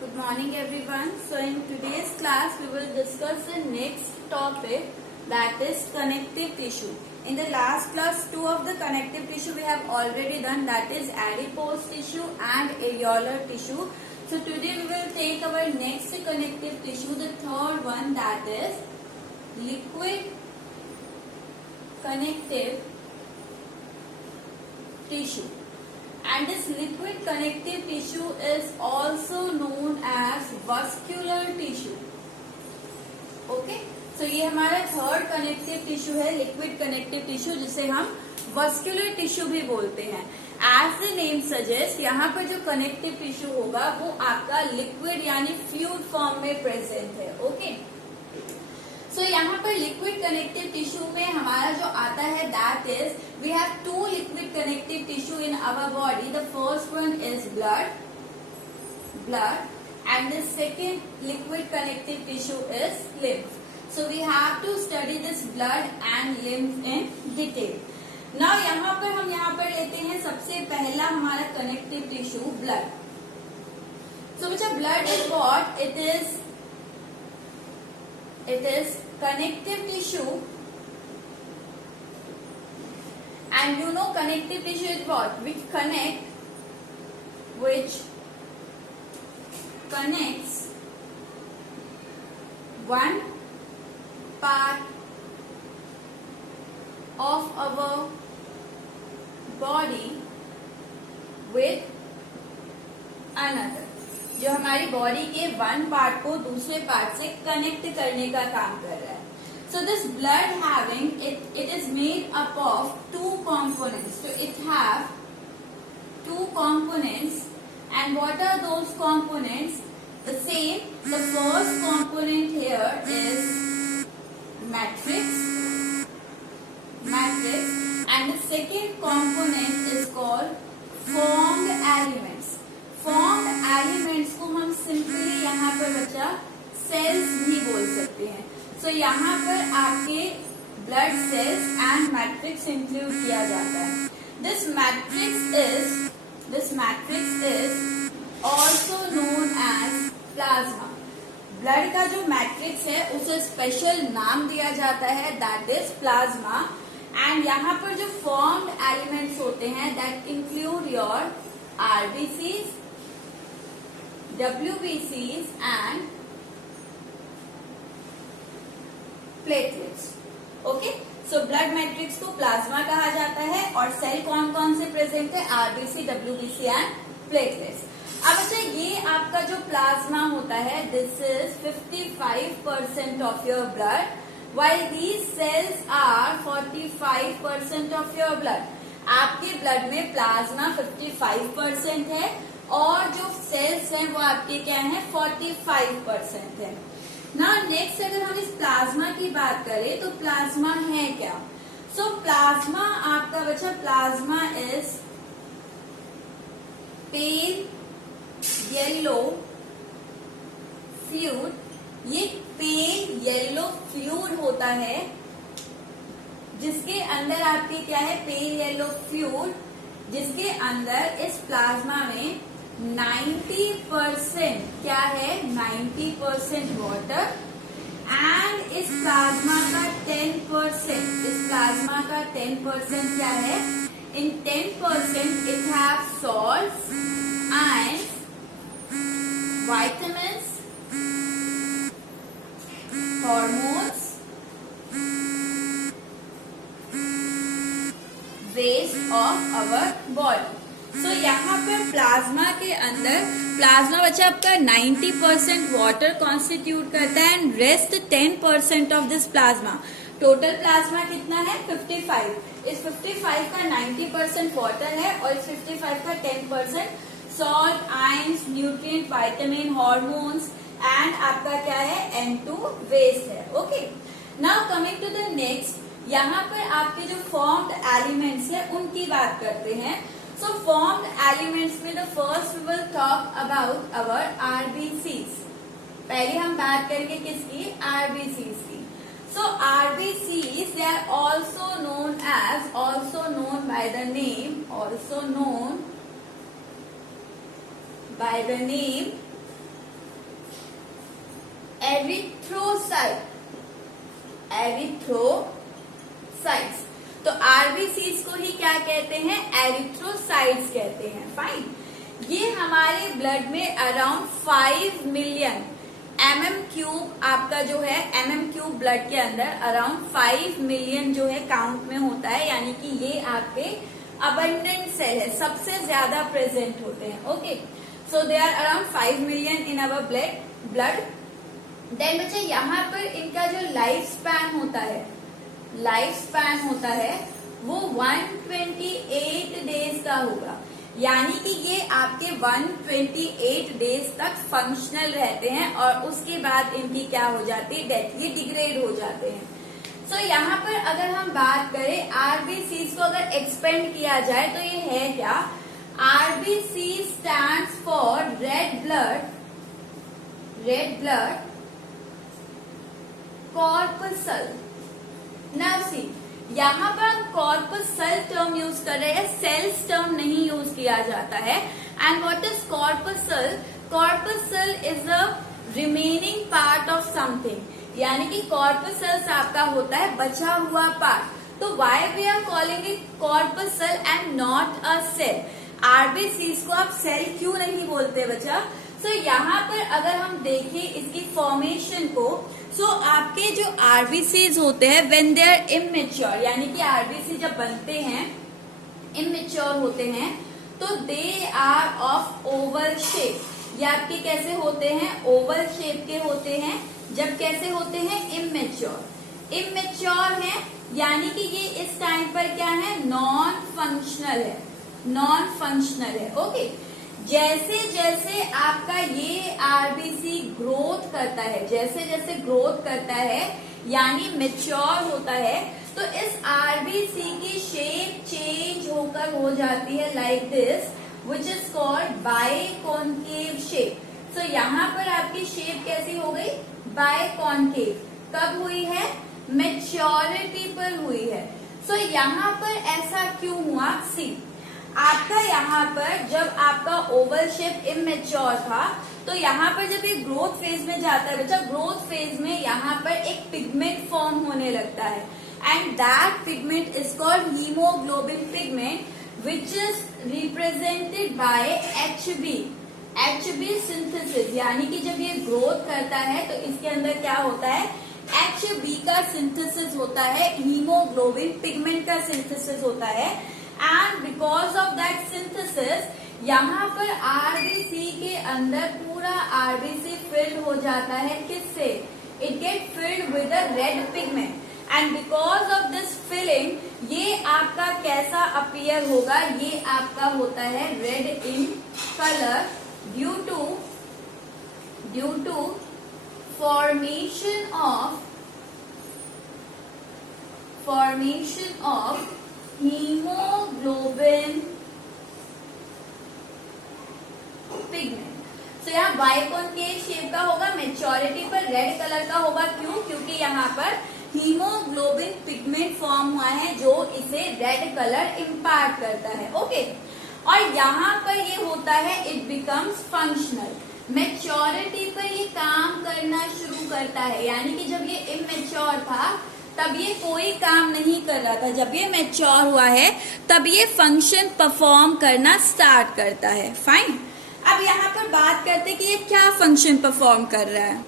Good morning everyone. So in today's class we will discuss the next topic, that is connective tissue. In the last class 2 of the connective tissue we have already done, that is adipose tissue and areolar tissue. So today we will take our next connective tissue, the third one, that is liquid connective tissue. And this liquid connective tissue is also known as vascular tissue. Okay, so ये हमारा third connective tissue है, liquid connective tissue, जिसे हम vascular tissue भी बोलते हैं. As the name suggest, यहाँ पर जो कनेक्टिव टिश्यू होगा वो आपका लिक्विड यानी फ्लूइड फॉर्म में प्रेजेंट है. ओके, सो यहाँ पर लिक्विड कनेक्टिव टिश्यू में हमारा जो आता है, that is we have two liquid connective tissue in our body. The first one is blood and the second liquid connective tissue is lymph. So we have to study this blood and lymph in detail. Now यहाँ पर हम लेते हैं सबसे पहला हमारा connective tissue, blood. So बच्चा, blood is what? It is connective tissue, and you know connective tissue is what? Which connects one part of our body with another. जो हमारी बॉडी के वन पार्ट को दूसरे पार्ट से connect करने का काम कर रहा है. So this blood having it is made up of two components. So it have two components, and what are those components? The same. The first component here is matrix, and the second component is called formed elements. Formed elements को हम simply यहाँ पर बच्चा sales भी बोल सकते हैं. सो यहाँ पर आपके blood cells and matrix include किया जाता है. This matrix is also known as plasma. Blood का जो मैट्रिक्स है उसे स्पेशल नाम दिया जाता है, दैट इज प्लाज्मा. एंड यहाँ पर जो फॉर्म्ड एलिमेंट्स होते हैं, that include your RBCs, WBCs and platelets. Okay, so blood matrix को प्लाज्मा कहा जाता है, और सेल कौन कौन से प्रेजेंट है? RBC, WBC and platelets. अब अच्छा, ये आपका जो प्लाज्मा होता है, this is 55% of your blood, while these cells are 45% of your blood. आपके ब्लड में प्लाज्मा 55% है, और जो सेल्स हैं वो आपके क्या हैं? 45% है. ना नेक्स्ट, अगर हम इस प्लाज्मा की बात करें तो प्लाज्मा है क्या? सो प्लाज्मा आपका बच्चा, plasma is pale yellow fluid. ये पेल येलो फ्लूइड होता है, जिसके अंदर आपके क्या है? पेल येलो फ्लूइड, जिसके अंदर इस प्लाज्मा में 90% क्या है? 90% वाटर, एंड इस प्लाज्मा का 10% क्या है? In 10% it have salts, ions, vitamins, hormones, waste of our body. So यहाँ पर प्लाज्मा के अंदर, प्लाज्मा बच्चा आपका 90% वाटर कॉन्स्टिट्यूट करता है, and rest 10% of this plasma. Total plasma कितना है? 55. इस 55 का 90% वाटर है, और इस 55 का 10% salt, ions, nutrient, vitamin, hormones, and आपका क्या है? N2 वेस्ट है. Okay, now coming to the next, यहाँ पर आपके जो फॉर्म्ड एलिमेंट्स है उनकी बात करते हैं. So formed elements में the first we will talk about our RBCs. पहले हम बात करेंगे किसकी? RBCs की. So RBCs, they are also known by the name erythrocyte, erythrocytes. तो आरबीसीज को ही क्या कहते हैं, एरिथ्रोसाइट्स कहते हैं। फाइन। ये हमारे ब्लड में अराउंड 5 मिलियन MM³ आपका जो है MM³ ब्लड के अंदर अराउंड 5 मिलियन जो है काउंट में होता है, यानी कि ये आपके अबंडेंट सेल है, सबसे ज्यादा प्रेजेंट होते हैं। Okay, so they are around 5 million in our blood. Then बच्चे यहाँ पर इनका जो लाइफ स्पैन होता है वो 128 डेज का होगा, यानी कि ये आपके 128 डेज तक फंक्शनल रहते हैं और उसके बाद इनकी क्या हो जाती है, डेथ, ये डिग्रेड हो जाते हैं। सो यहाँ पर अगर हम बात करें आरबीसीज को अगर एक्सपेंड किया जाए तो ये है क्या, RBC stands for red blood corpuscle. Now see, यहाँ पर हम कॉर्पसल टर्म यूज कर रहे हैं, सेल्स टर्म नहीं यूज किया जाता है। And what is corpuscle? Corpuscle is a remaining part of something, यानी कि कॉर्पसल्स आपका होता है बचा हुआ पार्ट। तो why we are calling it corpuscle and not a cell? RBCs को आप सेल क्यों नहीं बोलते बच्चा? सो यहाँ पर अगर हम देखें इसकी फॉर्मेशन को, सो आपके जो आरबीसीज होते हैं व्हेन दे आर इमेच्योर, यानी कि आरबीसी जब बनते हैं इमेच्योर होते हैं तो they are of oval shape. ये आपके कैसे होते हैं, ओवल शेप के होते हैं। जब कैसे होते हैं, इमेच्योर है, यानी कि ये इस टाइम पर क्या है, नॉन फंक्शनल है। ओके, जैसे जैसे आपका ये आरबीसी ग्रोथ करता है, जैसे जैसे ग्रोथ करता है यानी मेच्योर होता है, तो इस आरबीसी की शेप चेंज होकर हो जाती है like this, which is called biconcave shape. So यहाँ पर आपकी शेप कैसी हो गई, बाइकॉन्केव। कब हुई है, मेच्योरिटी पर हुई है। सो यहाँ पर ऐसा क्यों हुआ, सी आपका यहाँ पर जब आपका ओवल शेप इमेच्योर था तो यहाँ पर जब ये ग्रोथ फेज में जाता है बच्चा, ग्रोथ फेज में यहाँ पर एक पिगमेंट फॉर्म होने लगता है and that pigment is called haemoglobin pigment which is represented by HB synthesis. यानी कि जब ये ग्रोथ करता है तो इसके अंदर क्या होता है, HB का सिंथेसिस होता है, हीमोग्लोबिन पिगमेंट का सिंथेसिस होता है। And because of that synthesis यहाँ पर आरबीसी के अंदर पूरा आरबीसी फिल्ड हो जाता है, किससे, it get filled with a red pigment. And because of this filling ये आपका कैसा अपीयर होगा, ये आपका होता है red in colour due to formation of hemoglobin pigment। तो यहाँ बाइकॉन्केव शेप का होगा, मेच्योरिटी पर रेड कलर का होगा, क्यों, क्योंकि यहाँ पर हीमोग्लोबिन पिगमेंट फॉर्म हुआ है जो इसे रेड कलर इम्पार्ट करता है। ओके, और यहाँ पर ये होता है इट बिकम्स फंक्शनल। मेच्योरिटी पर ये काम करना शुरू करता है, यानी कि जब ये इमेच्योर था तब ये कोई काम नहीं कर रहा था, जब ये मेच्योर हुआ है तब ये फंक्शन परफॉर्म करना स्टार्ट करता है। फाइन। अब यहाँ पर बात करते कि ये क्या फंक्शन परफॉर्म कर रहा है।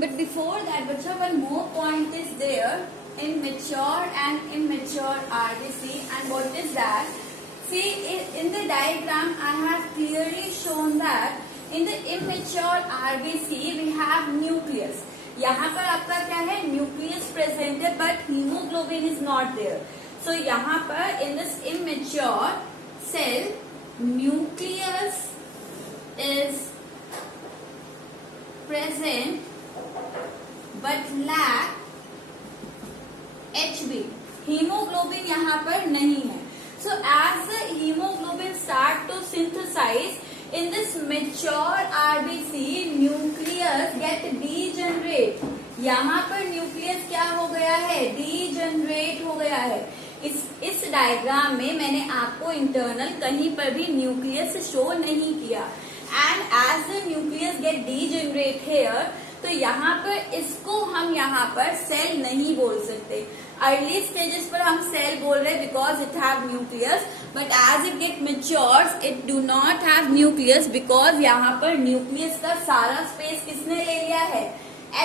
बट बिफोर दैट बच्चा one more point is there in mature and immature RBC and what is that, see in the diagram I have clearly shown that in the immature RBC we have nucleus। यहाँ पर आपका क्या है, nucleus present है but haemoglobin is not there. So यहाँ पर in this immature cell nucleus is present but lack HB। Haemoglobin यहाँ पर नहीं है। So as the hemoglobin start to synthesize in this mature RBC, nucleus get degenerate। यहाँ पर nucleus क्या हो गया है, डीजनरेट हो गया है। इस डायग्राम में मैंने आपको इंटरनल कहीं पर भी न्यूक्लियस शो नहीं किया। And as the nucleus get degenerate here, तो यहाँ पर इसको हम यहाँ पर सेल नहीं बोल सकते. अर्ली स्टेजेस पर हम सेल बोल रहे हैं because it have nucleus, but as it get matures it do not have nucleus because यहाँ पर न्यूक्लियस का सारा स्पेस किसने ले लिया है,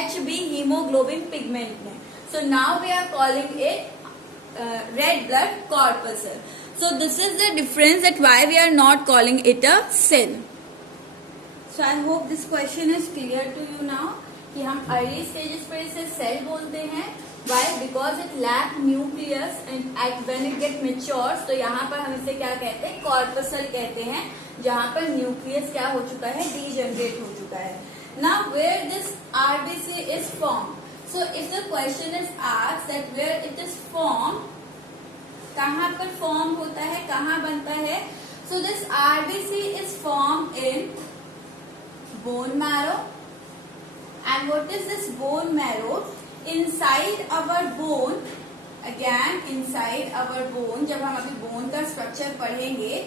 HB हीमोग्लोबिन पिगमेंट ने. So now we are calling it red blood corpuscle. So this is the difference that why we are not calling it a cell. So I hope this question is clear to you now कि हम early stages पर इसे cell बोलते हैं. Why? Because it lack nucleus and when it get matures, तो यहाँ पर हम इसे क्या कहते हैं, corpuscle कहते हैं, जहाँ पर nucleus क्या हो चुका है, degenerate हो चुका है. Now where this RBC is formed? So if the question is asked that where it is formed, कहाँ पर form होता है, कहाँ बनता है? So this RBC is formed in bone marrow. And what is this bone marrow? Inside our bone, again inside our bone, जब हम अभी bone का structure पढ़ेंगे,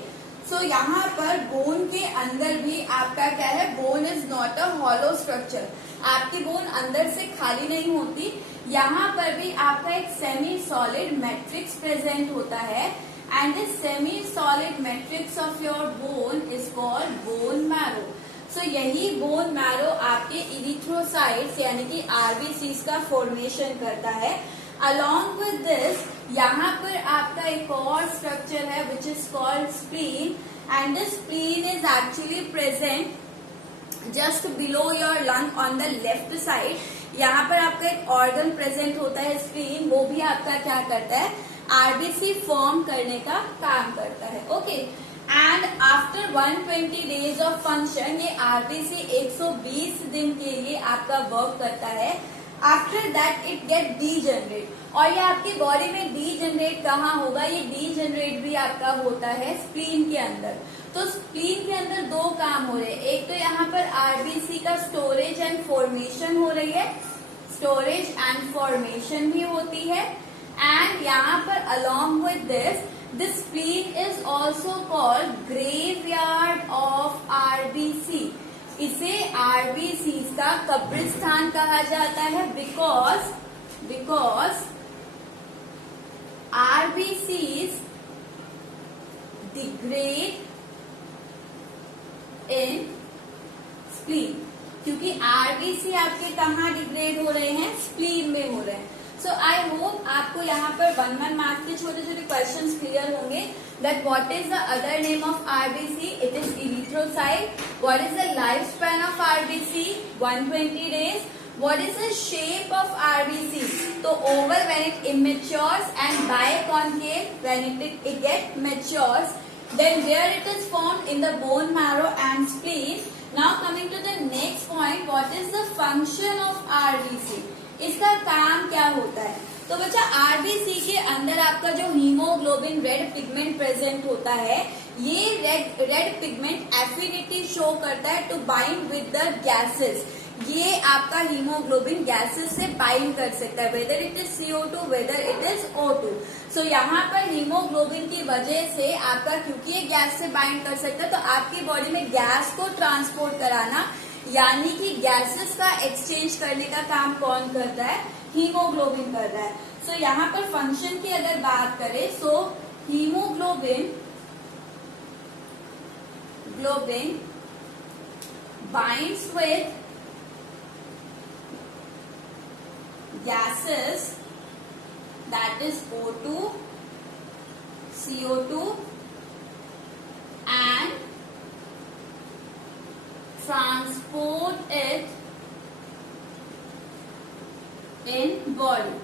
so यहाँ पर bone के अंदर भी आपका क्या है, bone is not a hollow structure. आपकी बोन अंदर से खाली नहीं होती, यहाँ पर भी आपका एक सेमी सॉलिड मैट्रिक्स प्रेजेंट होता है. And this semi solid matrix of your bone is called bone marrow. So यही बोन मैरो आपके इरिथ्रोसाइट्स यानी कि आरबीसीज का फॉर्मेशन करता है. अलॉन्ग विद दिस यहाँ पर आपका एक और स्ट्रक्चर है विच is called spleen. And this spleen is actually present just below your lung on the left side. यहाँ पर आपका एक ऑर्गन प्रेजेंट होता है स्प्लीन, वो भी आपका क्या करता है, आरबीसी फॉर्म करने का काम करता है. Okay. And after 120 days of function ये आरबीसी 120 दिन के लिए आपका वर्क करता है. After that it get degenerate. और ये आपकी बॉडी में डीजनरेट कहाँ होगा, ये डीजनरेट भी आपका होता है स्प्लीन के अंदर. तो स्प्लीन के अंदर दो काम हो रहे हैं. एक तो यहाँ पर आरबीसी का स्टोरेज एंड फॉर्मेशन हो रही है, स्टोरेज एंड फॉर्मेशन भी होती है. एंड यहाँ पर along with this spleen is also called graveyard of RBC. इसे आरबीसी का कब्रिस्तान कहा जाता है because RBCs degrade in spleen. क्योंकि आरबीसी आपके कहाँ डिग्रेड हो रहे हैं, स्प्लीन में हो रहे हैं. सो आई होप आपको यहाँ पर 1 मार्क्स के छोटे छोटे क्वेश्चंस क्लियर होंगे. That what is the other name of RBC, it is erythrocyte. What is the life span of RBC, 120 days. What is the shape of RBC? So oval when it immatures and biconcave when it get matures. Then where it is formed in the bone marrow and spleen. Now coming to the next point, what is the function of RBC? इसका काम क्या होता है? तो बच्चा RBC के अंदर आपका जो हीमोग्लोबिन रेड पिगमेंट प्रेजेंट होता है, ये रेड पिगमेंट एफिनिटी शो करता है to bind with the gases. ये आपका हीमोग्लोबिन गैसेस से बाइंड कर सकता है, whether it is CO2 whether it is O2. So यहाँ पर हीमोग्लोबिन की वजह से आपका, क्योंकि ये गैस से बाइंड कर सकता है, तो आपकी बॉडी में गैस को ट्रांसपोर्ट कराना यानी कि गैसेस का एक्सचेंज करने का काम कौन करता है, हीमोग्लोबिन कर रहा है. सो यहाँ पर फंक्शन की अगर बात करें, so haemoglobin binds with gases, that is O2, CO2 and transport it in body,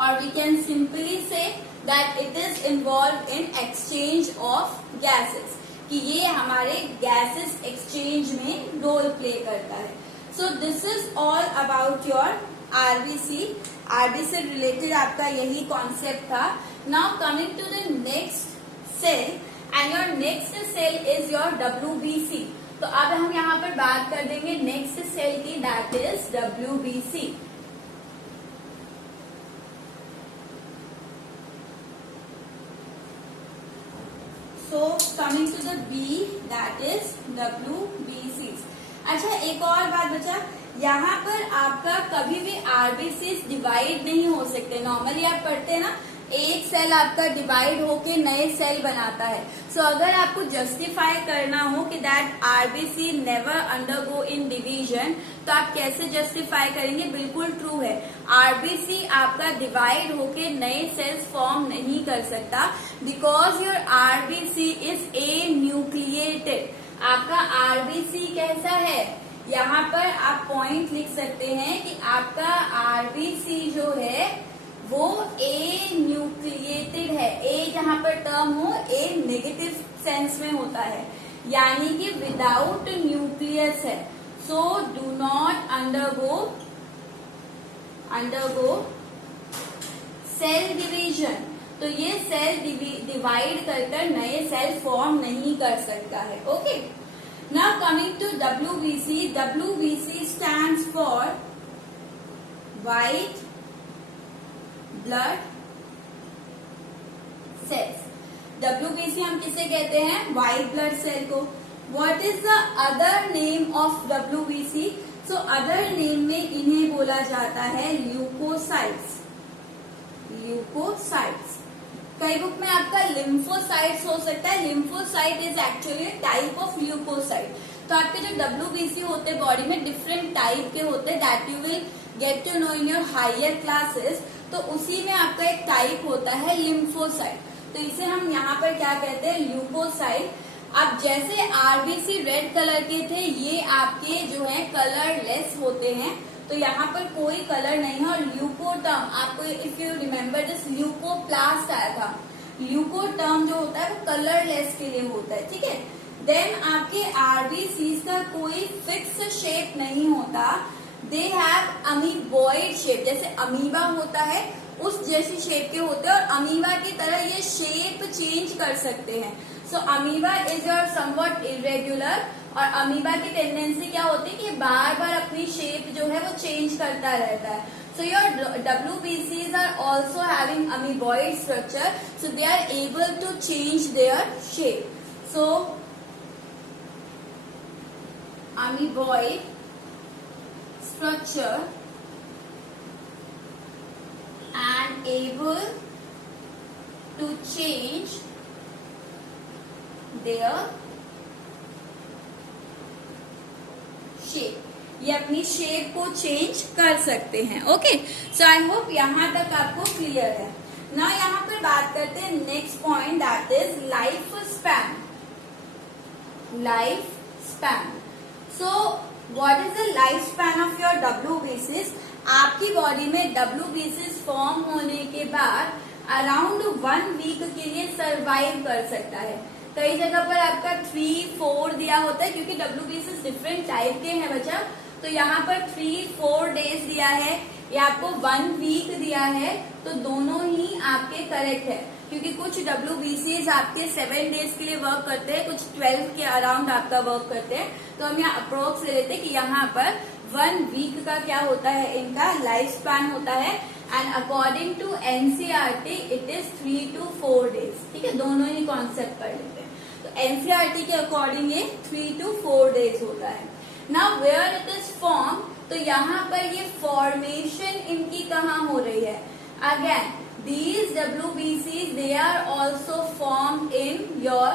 or we can simply say that it is involved in exchange of gases, कि ये हमारे gases exchange में रोल प्ले करता है. So this is all about your RBC. RBC related आपका यही concept था. Now coming to the next cell, and your next cell is your WBC. तो अब हम यहाँ पर बात कर देंगे नेक्स्ट सेल की, that is WBC. So coming to the B, that is WBC. अच्छा, एक और बात बचा, यहाँ पर आपका कभी भी आरबीसी डिवाइड नहीं हो सकते। नॉर्मली आप पढ़ते हैं ना, एक सेल आपका डिवाइड होके नए सेल बनाता है। सो अगर आपको जस्टिफाई करना हो कि that RBC never undergo in division, तो आप कैसे जस्टिफाई करेंगे? बिल्कुल ट्रू है, आरबीसी आपका डिवाइड होके नए सेल्स फॉर्म नहीं कर सकता, because your RBC is a nucleated. आपका आरबीसी कैसा है? यहाँ पर आप पॉइंट लिख सकते हैं कि आपका आरबीसी जो है वो ए न्यूक्लिएटेड है। ए जहां पर टर्म हो, ए नेगेटिव सेंस में होता है, यानी कि विदाउट न्यूक्लियस है। So do not undergo cell division. तो ये सेल डिवाइड कर नए सेल फॉर्म नहीं कर सकता है। Okay, now coming to WBC। WBC stands for white blood cells. WBC हम किसे कहते हैं? व्हाइट ब्लड सेल को। What is the other name of WBC? So other name में इन्हें बोला जाता है ल्यूकोसाइट्स। ल्यूकोसाइट्स, कई बुक में आपका लिम्फोसाइट्स हो सकता है। Lymphocyte is actually type of leukocyte. तो आपके जो WBC होते हैं बॉडी में डिफरेंट टाइप के होते हैं, that you will get to know in your higher classes. तो उसी में आपका एक टाइप होता है लिम्फोसाइट। तो इसे हम यहाँ पर क्या कहते हैं? ल्यूकोसाइट। अब जैसे आरबीसी रेड कलर के थे, ये आपके जो है कलरलेस होते हैं, तो यहाँ पर कोई कलर नहीं है। और ल्यूकोटर्म, आपको if you remember this, leucoplast आया था। ल्यूकोटर्म जो होता है वो कलरलेस के लिए होता है, ठीक है। देन आपके आरबीसी का कोई फिक्स शेप नहीं होता, दे हैव अमीबॉइड शेप। जैसे अमीबा होता है उस जैसी शेप के होते हैं, और अमीबा की तरह ये शेप चेंज कर सकते हैं। So amoeba is your somewhat irregular, और अमीबा की टेंडेंसी क्या होती है कि बार बार अपनी शेप जो है वो चेंज करता रहता है। So your WBCs are also having amoeboid structure, so they are able to change their shape. So amoeboid structure and able to change their shape। ये अपनी शेप को चेंज कर सकते हैं। ओके, सो आई होप यहाँ तक आपको clear है ना। यहाँ पर बात करते हैं next point, that is life span. Life span, so what is the life span of your WBCs? आपकी बॉडी में WBCs फॉर्म होने के बाद अराउंड 1 वीक के लिए सरवाइव कर सकता है। कई जगह पर आपका 3-4 दिया होता है, क्योंकि WBCs डिफरेंट टाइप के हैं बच्चा। तो यहाँ पर 3-4 डेज दिया है, या आपको 1 वीक दिया है, तो दोनों ही आपके करेक्ट है। क्योंकि कुछ WBCs आपके 7 डेज के लिए वर्क करते हैं, कुछ 12 के अराउंड आपका वर्क करते हैं। तो हम यहाँ अप्रोक्स ले लेते हैं कि यहाँ पर 1 वीक का क्या होता है, इनका लाइफ स्पैन होता है। And according to NCERT it is 3 to 4 days. ठीक है, दोनों ही कॉन्सेप्ट कर लेते हैं। तो NCERT के अकॉर्डिंग ये 3 to 4 डेज होता है। Now where it is form, तो यहाँ पर ये फॉर्मेशन इनकी कहाँ हो रही है? Again these WBCs they are also formed in your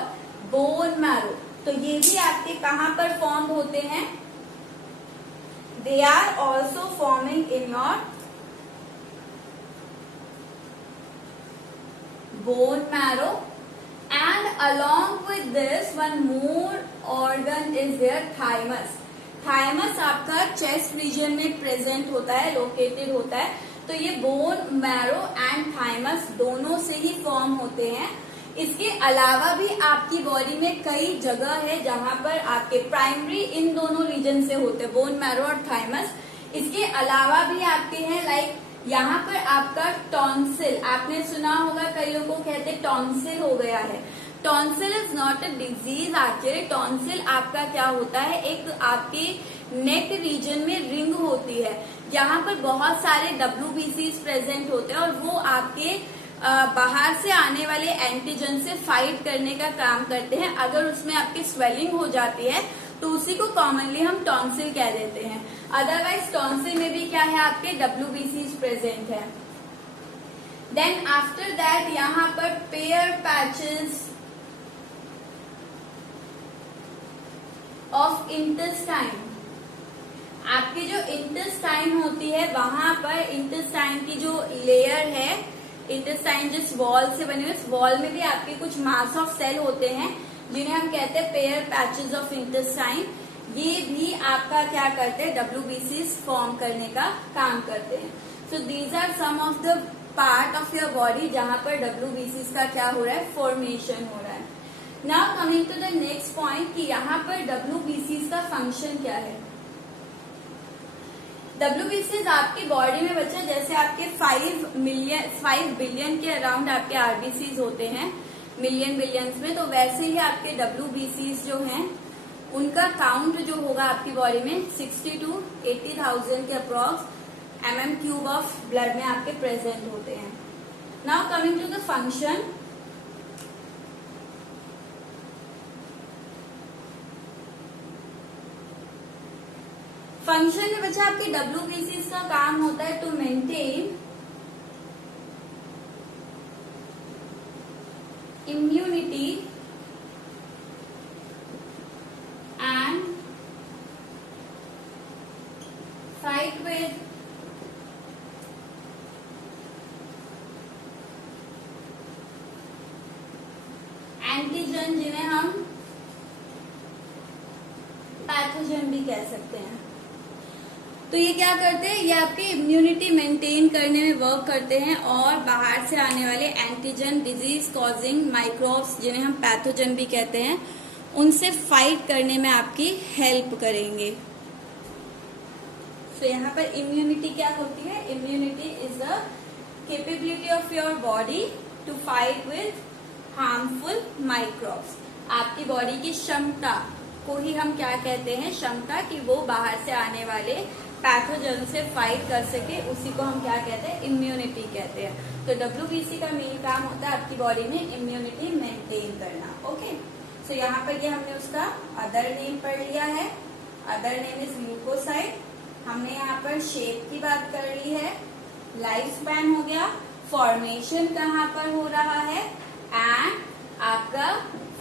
bone marrow। तो ये भी आपके कहाँ पर फॉर्म होते हैं? They are also forming in your bone marrow, and along with this one more organ is there, thymus। Thymus आपका chest region में प्रेजेंट होता है, लोकेटेड होता है। तो ये बोन मैरो एंड थाइमस दोनों से ही फॉर्म होते हैं। इसके अलावा भी आपकी बॉडी में कई जगह है जहां पर आपके प्राइमरी इन दोनों रीजन से होते हैं, बोन मैरो और थाइमस। इसके अलावा भी आपके हैं लाइक यहाँ पर आपका टॉन्सिल, आपने सुना होगा, कई लोगों को कहते हैं टॉन्सिल हो गया है। Tonsil is not a disease actually. Tonsil आपका क्या होता है, एक आपके नेक रीजन में रिंग होती है, यहाँ पर बहुत सारे WBCs प्रेजेंट होते हैं, और वो आपके बाहर से आने वाले एंटीजन से फाइट करने का काम करते हैं। अगर उसमें आपकी स्वेलिंग हो जाती है तो उसी को कॉमनली हम टॉन्सिल कह देते हैं। अदरवाइज टॉन्सिल में भी क्या है, आपके WBCs प्रेजेंट है। देन आफ्टर दैट यहाँ पर पेयर पैचेस ऑफ इंटेस्टाइन, आपकी जो इंटेस्टाइन होती है वहां पर इंटेस्टाइन की जो लेयर है, इंटेस्टाइन जिस वॉल से बनी हुई, उस वॉल में भी आपके कुछ मास ऑफ सेल होते हैं जिन्हें हम कहते हैं पेयर पैचेस ऑफ इंटेस्टाइन। ये भी आपका क्या करते हैं, WBCs फॉर्म करने का काम करते हैं। So these are some of the part of your body जहां पर WBCs का क्या हो रहा है, फॉर्मेशन हो रहा है। Now coming to the next point कि यहाँ पर WBCs का फंक्शन क्या है। WBCs आपकी बॉडी में बच्चा जैसे आपके 5 बिलियन के अराउंड आपके RBCs होते हैं बिलियंस में, तो वैसे ही आपके WBCs जो हैं उनका काउंट जो होगा आपकी बॉडी में 60 to 80,000 के अप्रॉक्स mm³ ऑफ ब्लड में आपके प्रेजेंट होते हैं। Now coming to the function, function में बच्चा आपके WBCs का काम होता है to maintain immunity and fight with antigen, जिन्हें हम पैथोजन भी कह सकते हैं। तो ये क्या करते हैं, ये आपकी इम्यूनिटी मेंटेन करने में वर्क करते हैं और बाहर से आने वाले एंटीजन, डिजीज कॉजिंग माइक्रोब्स, जिन्हें हम पैथोजन भी कहते हैं, उनसे फाइट करने में आपकी हेल्प करेंगे। तो यहाँ पर इम्यूनिटी क्या होती है, immunity is the capability of your body to fight with harmful microbes. आपकी बॉडी की क्षमता को ही हम क्या कहते हैं, क्षमता, कि वो बाहर से आने वाले पैथोजन से फाइट कर सके, उसी को हम क्या कहते हैं, इम्यूनिटी कहते हैं। तो WBC का मेन काम होता है आपकी बॉडी में इम्यूनिटी मेंटेन करना। ओके, सो यहाँ पर ये हमने उसका अदर नेम पढ़ लिया है, अदर नेम इज ल्यूकोसाइट। हमने यहाँ पर शेप की बात कर ली है, लाइफ स्पैन हो गया, फॉर्मेशन कहाँ पर हो रहा है, एंड आपका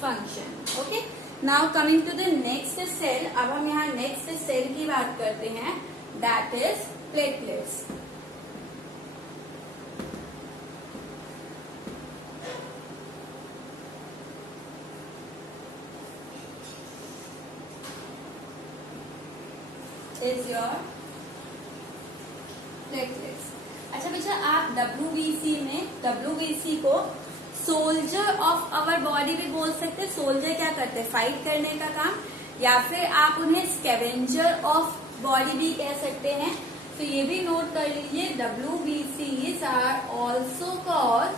function. Okay, now coming to the next cell. अब हम यहाँ नेक्स्ट सेल की बात करते हैं, that is platelets. Is your platelets. अच्छा बच्चा, आप WBC को सोल्जर ऑफ आवर बॉडी भी बोल सकते हैं। सोल्जर क्या करते हैं, फाइट करने का काम, या फिर आप उन्हें स्कैवेंजर ऑफ बॉडी भी कह सकते हैं। तो ये भी नोट कर लीजिए, WBCs are also called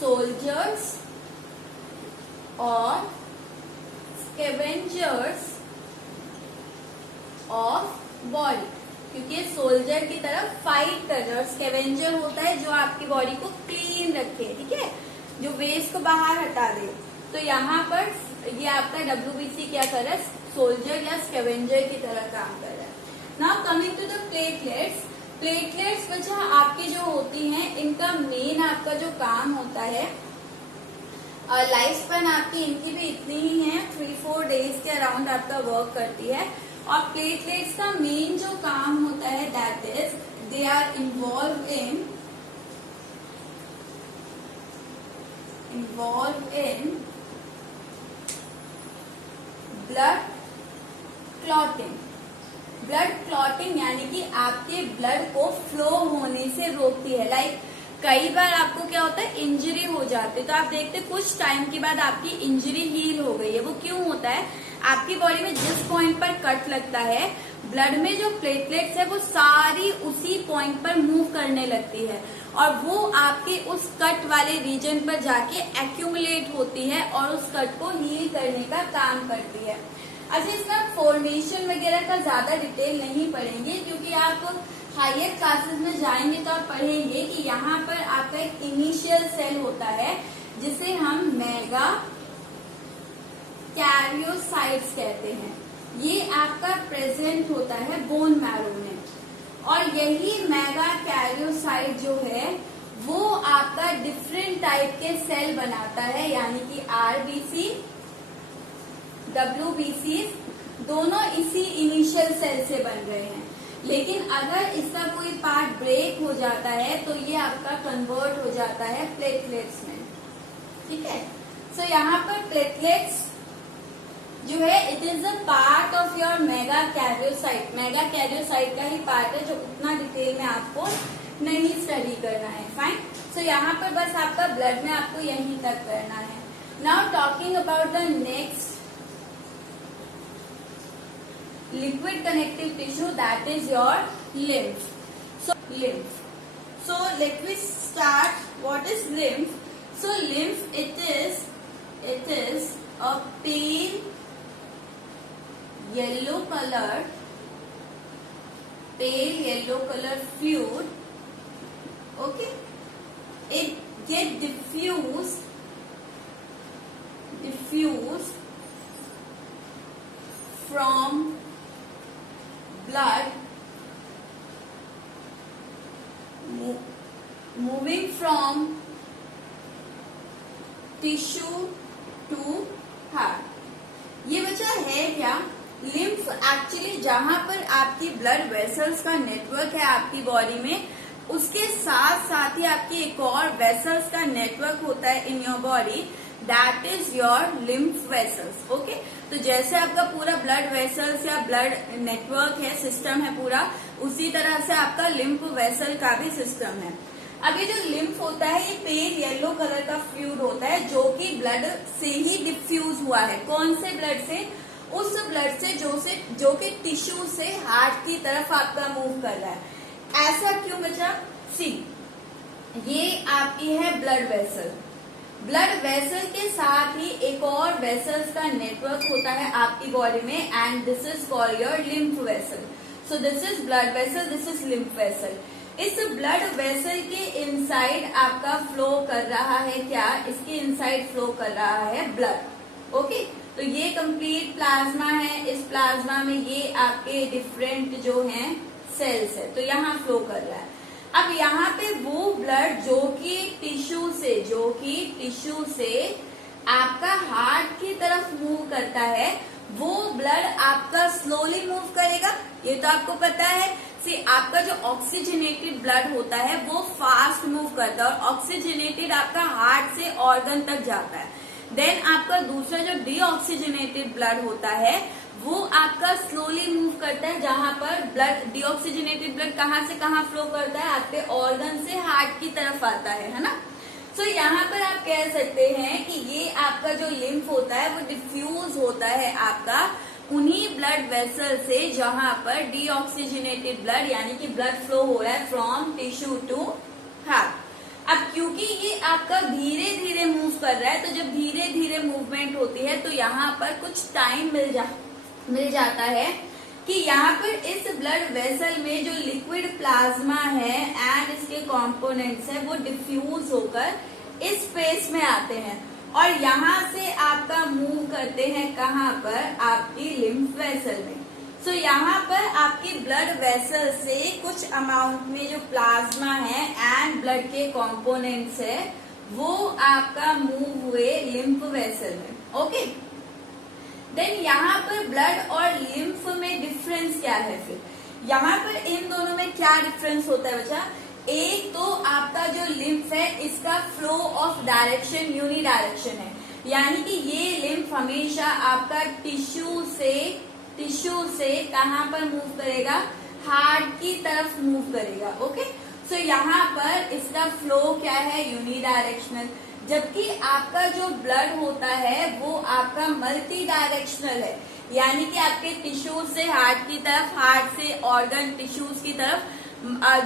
soldiers और स्कैवेंजर्स ऑफ बॉडी, क्योंकि ये सोल्जर की तरफ फाइट कर रहे हैं, और स्कैवेंजर होता है जो आपकी बॉडी को क्लीन रखे, ठीक है, जो वेस्ट को बाहर हटा दे। तो यहाँ पर ये आपका WBC क्या कर रहा है, सोल्जर या स्कैवेंजर की तरह काम कर रहा है। Now coming to the platelets. Platelets बच्चा आपकी जो होती हैं, इनका मेन आपका जो काम होता है, लाइफ स्पैन आपकी इनकी भी इतनी ही है, 3-4 डेज के अराउंड आपका वर्क करती है। और प्लेटलेट्स का मेन जो काम होता है, that is they are involve in blood clotting. Blood clotting यानी कि आपके ब्लड को फ्लो होने से रोकती है। लाइक कई बार आपको क्या होता है, इंजरी हो जाती है, तो आप देखते हैं कुछ टाइम के बाद आपकी इंजरी हील हो गई है। वो क्यों होता है, आपकी बॉडी में जिस पॉइंट पर कट लगता है, ब्लड में जो प्लेटलेट्स है वो सारी उसी पॉइंट पर मूव करने लगती है, और वो आपके उस कट वाले रीजन पर जाके एक्यूमुलेट होती है और उस कट को हील करने का काम करती है। अच्छा, इसमें फॉर्मेशन वगैरह का ज्यादा डिटेल नहीं पढ़ेंगे, क्योंकि आप हायर क्लासेस में जाएंगे तो आप पढ़ेंगे कि यहाँ पर आपका एक इनिशियल सेल होता है जिसे हम मेगा कैरियोसाइट्स कहते हैं। ये आपका प्रेजेंट होता है बोन मैरो में, और यही मेगा कैरियोसाइट जो है वो आपका डिफरेंट टाइप के सेल बनाता है, यानी कि आरबीसी, डब्ल्यूबीसी दोनों इसी इनिशियल सेल से बन रहे हैं। लेकिन अगर इसका कोई पार्ट ब्रेक हो जाता है तो ये आपका कन्वर्ट हो जाता है प्लेटलेट्स में, ठीक है। सो यहाँ पर प्लेटलेट्स जो है it is a part of your mega karyocyte. Mega karyocyte का ही पार्ट है जो उतना डिटेल में आपको नहीं स्टडी करना है, फाइन। सो यहाँ पर बस आपका ब्लड में आपको यहीं तक करना है। Now talking about the next liquid connective tissue, that is your lymph. So let me start. What is lymph? So lymph it is a pale yellow colored fluid. Okay, it get diffused from blood moving from tissue to heart. ये बच्चा है क्या? Lymph actually जहां पर आपकी blood vessels का network है आपकी बॉडी में, उसके साथ साथ ही आपकी एक और वेसल्स का नेटवर्क होता है in your body, that is your lymph vessels. Okay, तो जैसे आपका पूरा ब्लड वेसल्स या ब्लड नेटवर्क है, सिस्टम है पूरा, उसी तरह से आपका लिम्फ वेसल का भी सिस्टम है। अब ये जो लिम्फ होता है ये पेल येलो कलर का फ्लूइड होता है जो कि ब्लड से ही डिफ्यूज हुआ है। कौन से ब्लड से? उस ब्लड से जो कि टिश्यू से हार्ट की तरफ आपका मूव कर रहा है। ऐसा क्यों बचा? सी, ये आपकी है ब्लड वेसल। ब्लड वेसल के साथ ही एक और वेसल्स का नेटवर्क होता है आपकी बॉडी में, and this is called your lymph vessel. So this is blood vessel, this is lymph vessel. इस ब्लड वेसल के इनसाइड आपका फ्लो कर रहा है क्या? इसके इनसाइड फ्लो कर रहा है ब्लड। ओके, तो ये कंप्लीट प्लाज्मा है। इस प्लाज्मा में ये आपके डिफरेंट जो हैं सेल्स है, तो यहाँ फ्लो कर रहा है। अब यहाँ पे वो ब्लड जो कि टिश्यू से आपका हार्ट की तरफ मूव करता है, वो ब्लड आपका स्लोली मूव करेगा, ये तो आपको पता है। सी, आपका जो ऑक्सीजनेटेड ब्लड होता है वो फास्ट मूव करता है, और ऑक्सीजनेटेड आपका हार्ट से ऑर्गन तक जाता है। देन आपका दूसरा जो डीऑक्सीजनेटेड ब्लड होता है वो आपका स्लोली मूव करता है, जहां पर ब्लड डीऑक्सीजनेटेड ब्लड कहाँ से कहाँ फ्लो करता है? आपके ऑर्गन से हार्ट की तरफ आता है ना। सो यहाँ पर आप कह सकते हैं कि ये आपका जो लिम्फ होता है वो डिफ्यूज होता है आपका उन्हीं ब्लड वेसल से जहां पर डीऑक्सीजनेटेड ब्लड यानी कि ब्लड फ्लो हो रहा है फ्रॉम टिश्यू टू हार्ट। अब क्योंकि ये आपका धीरे धीरे मूव कर रहा है, तो जब धीरे धीरे मूवमेंट होती है तो यहाँ पर कुछ टाइम मिल जाता है कि यहाँ पर इस ब्लड वेसल में जो लिक्विड प्लाज्मा है एंड इसके कंपोनेंट्स है वो डिफ्यूज होकर इस स्पेस में आते हैं, और यहाँ से आपका मूव करते हैं कहाँ पर? आपकी लिम्फ वेसल में। सो यहाँ पर आपकी ब्लड वेसल से कुछ अमाउंट में जो प्लाज्मा है एंड ब्लड के कंपोनेंट्स है वो आपका मूव हुए लिम्फ वेसल में। ओके, देन यहाँ पर ब्लड और लिम्फ में डिफरेंस क्या है? फिर यहाँ पर इन दोनों में क्या डिफरेंस होता है बच्चा? एक तो आपका जो लिम्फ है इसका flow of direction uni direction है, यानी कि ये लिम्फ हमेशा आपका टिश्यू से कहाँ पर मूव करेगा? हार्ट की तरफ मूव करेगा। ओके, सो यहाँ पर इसका फ्लो क्या है? Unidirectional. जबकि आपका जो ब्लड होता है वो आपका मल्टी डायरेक्शनल है, यानी कि आपके टिश्यू से हार्ट की तरफ, हार्ट से ऑर्गन टिश्यूज की तरफ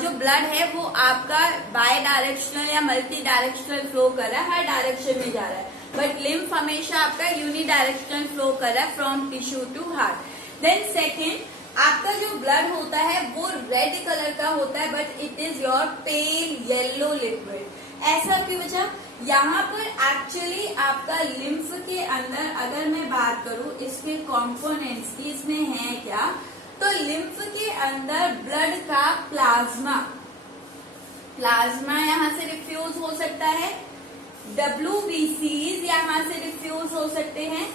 जो ब्लड है वो आपका बाय डायरेक्शनल या मल्टी डायरेक्शनल फ्लो कर रहा है, हर डायरेक्शन में जा रहा है। बट लिम्फ हमेशा आपका यूनि डायरेक्शनल फ्लो कर रहा है from tissue to heart. Then second, आपका जो ब्लड होता है वो रेड कलर का होता है, but it is your pale yellow liquid. ऐसा क्यों बचा? यहाँ पर एक्चुअली आपका लिम्फ के अंदर अगर मैं बात करूं इसके कंपोनेंट्स की, इसमें है क्या, तो लिम्फ के अंदर ब्लड का प्लाज्मा यहाँ से रिफ्यूज हो सकता है, WBCs यहाँ से रिफ्यूज हो सकते हैं,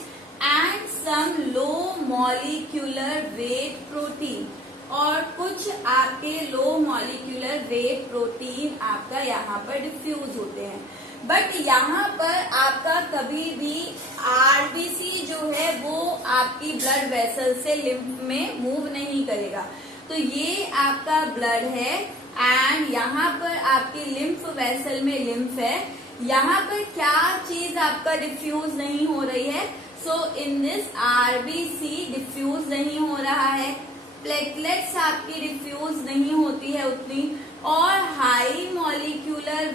and some low molecular weight protein, और कुछ आपके लो मॉलिक्यूलर वेट प्रोटीन आपका यहाँ पर डिफ्यूज होते हैं। बट यहाँ पर आपका कभी भी आरबीसी जो है वो आपकी ब्लड वेसल से लिम्फ में मूव नहीं करेगा। तो ये आपका ब्लड है एंड यहाँ पर आपकी लिम्फ वेसल में लिम्फ है। यहाँ पर क्या चीज आपका डिफ्यूज नहीं हो रही है, सो इन दिस आरबीसी डिफ्यूज नहीं हो रहा है, प्लेटलेट्स आपकी डिफ्यूज नहीं होती है उतनी, और हाई मॉलिक्यूलर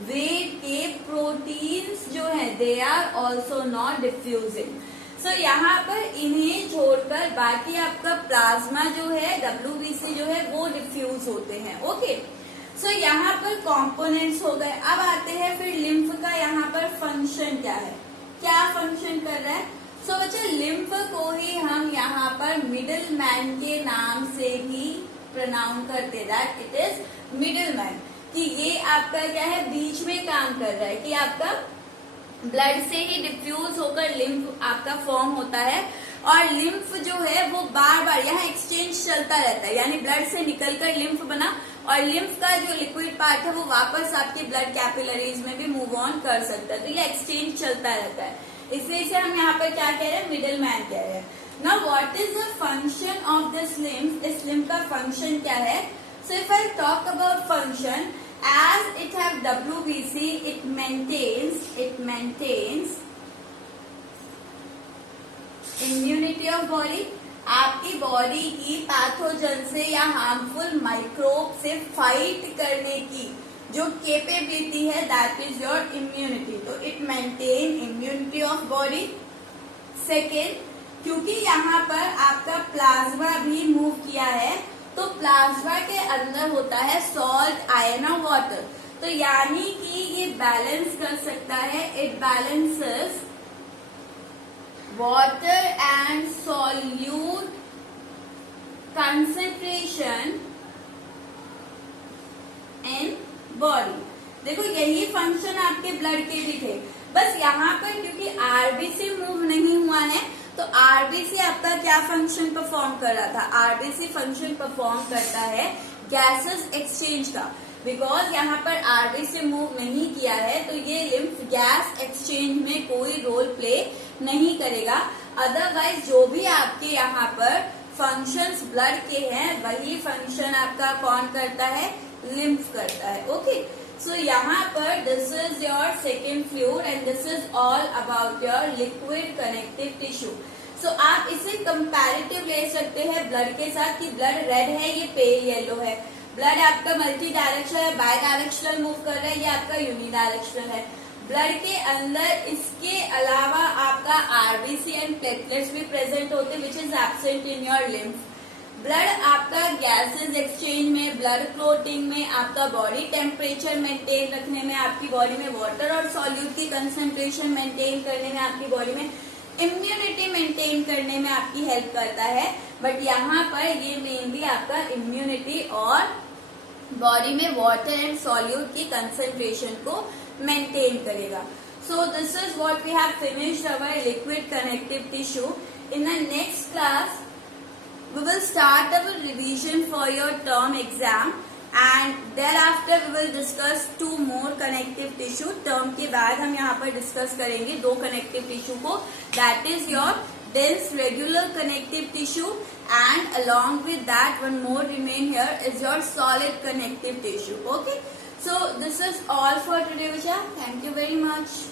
वेट के प्रोटीन्स जो है they are also not diffusing. So यहाँ पर इन्हें छोड़कर बाकी आपका प्लाज्मा जो है, WBC जो है वो डिफ्यूज होते हैं। ओके, सो यहाँ पर कंपोनेंट्स हो गए। अब आते हैं फिर लिम्फ का यहाँ पर फंक्शन क्या है, क्या फंक्शन कर रहा है। सो बच्चा लिम्फ को ही हम यहाँ पर मिडिल मैन के नाम से ही प्रोनाउन करते, that it is middle man, कि ये आपका क्या है, बीच में काम कर रहा है, कि आपका ब्लड से ही डिफ्यूज होकर लिम्फ आपका फॉर्म होता है, और लिम्फ जो है वो बार बार यहाँ एक्सचेंज चलता रहता है, यानी ब्लड से निकलकर लिम्फ बना और लिम्फ का जो लिक्विड पार्ट है वो वापस आपके ब्लड कैपिलरीज में भी मूव ऑन कर सकता है। तो ये एक्सचेंज चलता रहता है, इसलिए इसे हम यहाँ पर क्या कह रहे हैं, मिडिल मैन कह रहे हैं। Now what is the function of this lymph, इस लिम्फ का फंक्शन क्या है। So if I talk about function, as it have WBC, it maintains immunity of body, आपकी बॉडी की पैथोजन से या हार्मफुल माइक्रोब से फाइट करने की जो कैपेबिलिटी है, दैट इज योर इम्यूनिटी। तो it maintain immunity of body. Second, क्योंकि यहाँ पर आपका प्लाज्मा भी मूव किया है, तो प्लाज्मा के अंदर होता है सॉल्ट, आयन और वाटर, तो यानी कि ये बैलेंस कर सकता है, it balances water and solute concentration in body. देखो यही फंक्शन आपके ब्लड के भी थे, बस यहाँ पर क्योंकि आरबीसी मूव नहीं हुआ है, तो आरबीसी आपका क्या फंक्शन परफॉर्म कर रहा था, आरबीसी फंक्शन परफॉर्म करता है गैसेस एक्सचेंज का। बिकॉज यहाँ पर आरबीसी मूव नहीं किया है तो ये लिम्फ गैस एक्सचेंज में कोई रोल प्ले नहीं करेगा। अदरवाइज जो भी आपके यहाँ पर फंक्शंस ब्लड के हैं वही फंक्शन आपका कौन करता है, लिम्फ करता है। ओके, सो यहाँ पर this is your second fluid and this is all about your liquid connective tissue. So आप इसे कंपैरेटिव ले सकते हैं ब्लड के साथ कि ब्लड रेड है, ये पेल येलो है। ब्लड आपका मल्टी डायरेक्शनल है, बाय डायरेक्शनल मूव कर रहा है, ये आपका यूनिडायरेक्शनल है। ब्लड के अंदर इसके अलावा आपका आरबीसी एंड प्लेटलेट्स भी प्रेजेंट होते which is absent in your lymph. Blood आपका गैसेस एक्सचेंज में, ब्लड क्लोटिंग में, आपका बॉडी टेम्परेचर मेंटेन रखने में, आपकी बॉडी में वाटर और सॉल्यूट की कंसंट्रेशन मेंटेन करने में, आपकी बॉडी में इम्यूनिटी मेंटेन करने में आपकी हेल्प करता है। बट यहाँ पर ये मेनली आपका इम्यूनिटी और बॉडी में वाटर एंड सॉल्यूट की कंसंट्रेशन को मेंटेन करेगा। So this is what we have finished our liquid connective tissue. In the next class we will start our revision for your term exam and thereafter we will discuss two more connective tissue। term के बाद हम यहाँ पर discuss करेंगे दो connective tissue को, that is your dense regular connective tissue and along with that one more remain here is your solid connective tissue। Okay, so this is all for today, Visha. Thank you very much.